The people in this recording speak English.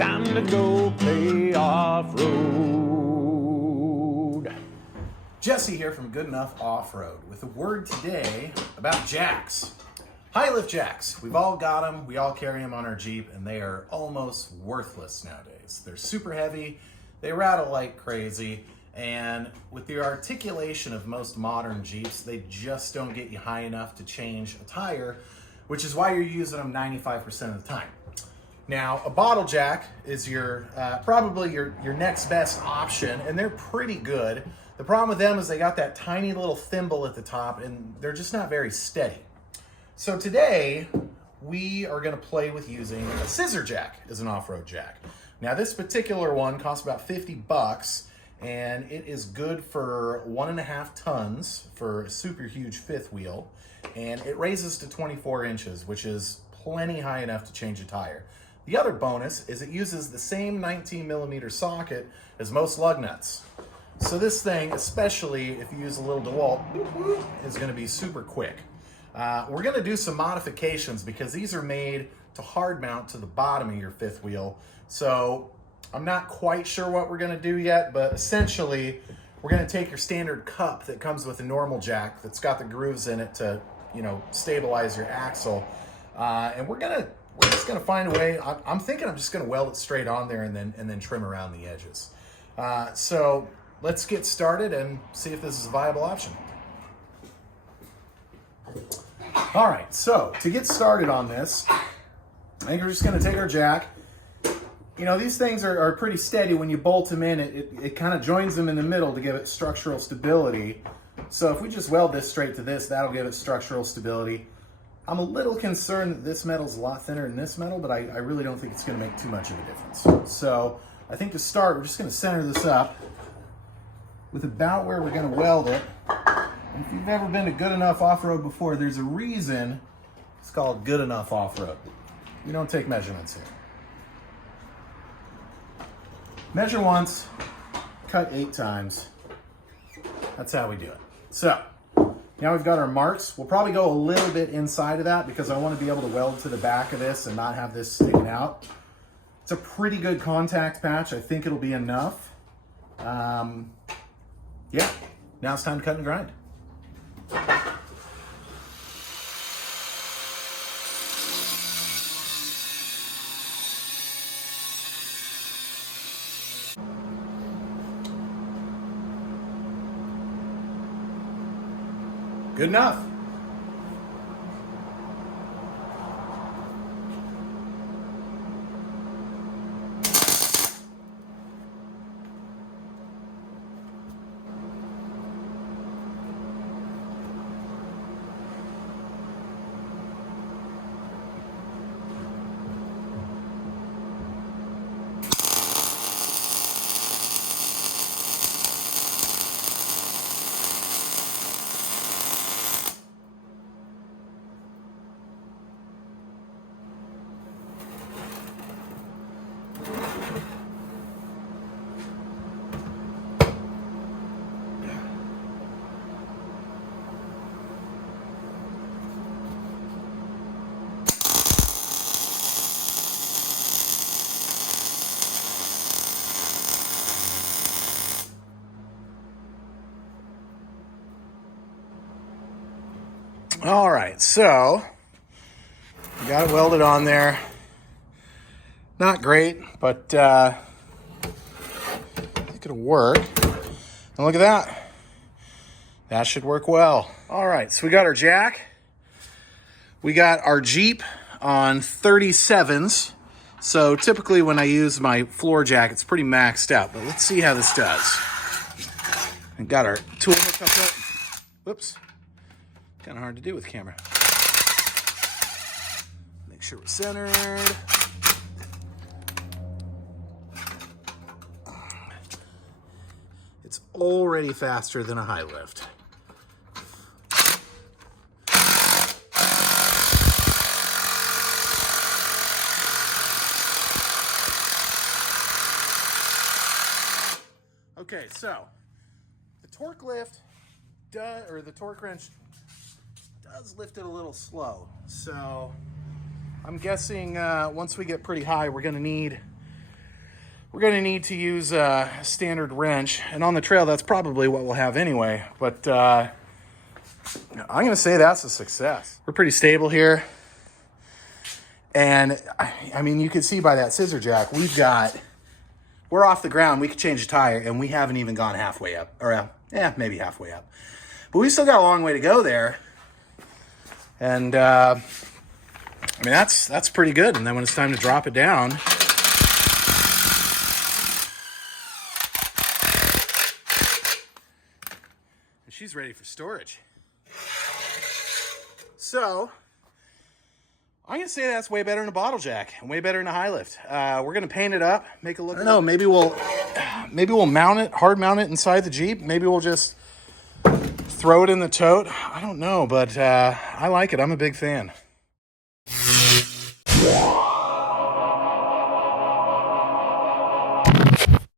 time to go play off-road. Jesse here from Good Enough Off-Road with a word today about jacks. High lift jacks. We've all got them. We all carry them on our Jeep, and they are almost worthless nowadays. They're super heavy. They rattle like crazy. And with the articulation of most modern Jeeps, they just don't get you high enough to change a tire, which is why you're using them 95% of the time. Now, a bottle jack is your probably your next best option, and they're pretty good. The problem with them is they got that tiny little thimble at the top, and they're just not very steady. So today, we are going to play with using a scissor jack as an off-road jack. Now, this particular one costs about 50 bucks, and it is good for 1.5 tons for a super huge fifth wheel, and it raises to 24 inches, which is plenty high enough to change a tire. The other bonus is it uses the same 19 millimeter socket as most lug nuts. So this thing, especially if you use a little DeWalt, is going to be super quick. We're going to do some modifications because these are made to hard mount to the bottom of your fifth wheel. So I'm not quite sure what we're going to do yet, but essentially we're going to take your standard cup that comes with a normal jack that's got the grooves in it to, stabilize your axle. And we're just going to find a way. I'm thinking I'm just going to weld it straight on there and then trim around the edges. So let's get started and see if this is a viable option. All right, so to get started on this, I think we're just going to take our jack. These things are pretty steady. When you bolt them in, it kind of joins them in the middle to give it structural stability. So if we just weld this straight to this, that'll give it structural stability. I'm a little concerned that this metal's a lot thinner than this metal, but I really don't think it's going to make too much of a difference. So I think to start, we're just going to center this up with about where we're going to weld it. And if you've ever been to Good Enough Off-Road before, there's a reason it's called Good Enough Off-Road. We don't take measurements here. Measure once, cut 8 times. That's how we do it. So now we've got our marks. We'll probably go a little bit inside of that because I want to be able to weld to the back of this and not have this sticking out. It's a pretty good contact patch. I think it'll be enough. Yeah, now it's time to cut and grind. Good enough. All right, so we got it welded on there. Not great, but I think it'll work. And look at that. That should work well. All right, so we got our jack. We got our Jeep on 37s. So typically when I use my floor jack, it's pretty maxed out, but let's see how this does. And got our tool hooked up. Whoops. Kind of hard to do with camera. Make sure we're centered. It's already faster than a high lift. Okay, so the torque lift the torque wrench does lift it a little slow. So I'm guessing once we get pretty high, we're going to need We're going to need to use a standard wrench, and on the trail, that's probably what we'll have anyway, but I'm going to say that's a success. We're pretty stable here, and I mean, you can see by that scissor jack, we're off the ground, we could change the tire, and we haven't even gone halfway up, or maybe halfway up. But we still got a long way to go there, and I mean, that's pretty good, and then when it's time to drop it down, she's ready for storage. So, I'm going to say that's way better than a bottle jack and way better than a high lift. We're going to paint it up, make it look, I don't know, maybe we'll mount it, hard mount it inside the Jeep. Maybe we'll just throw it in the tote. I don't know, but I like it. I'm a big fan.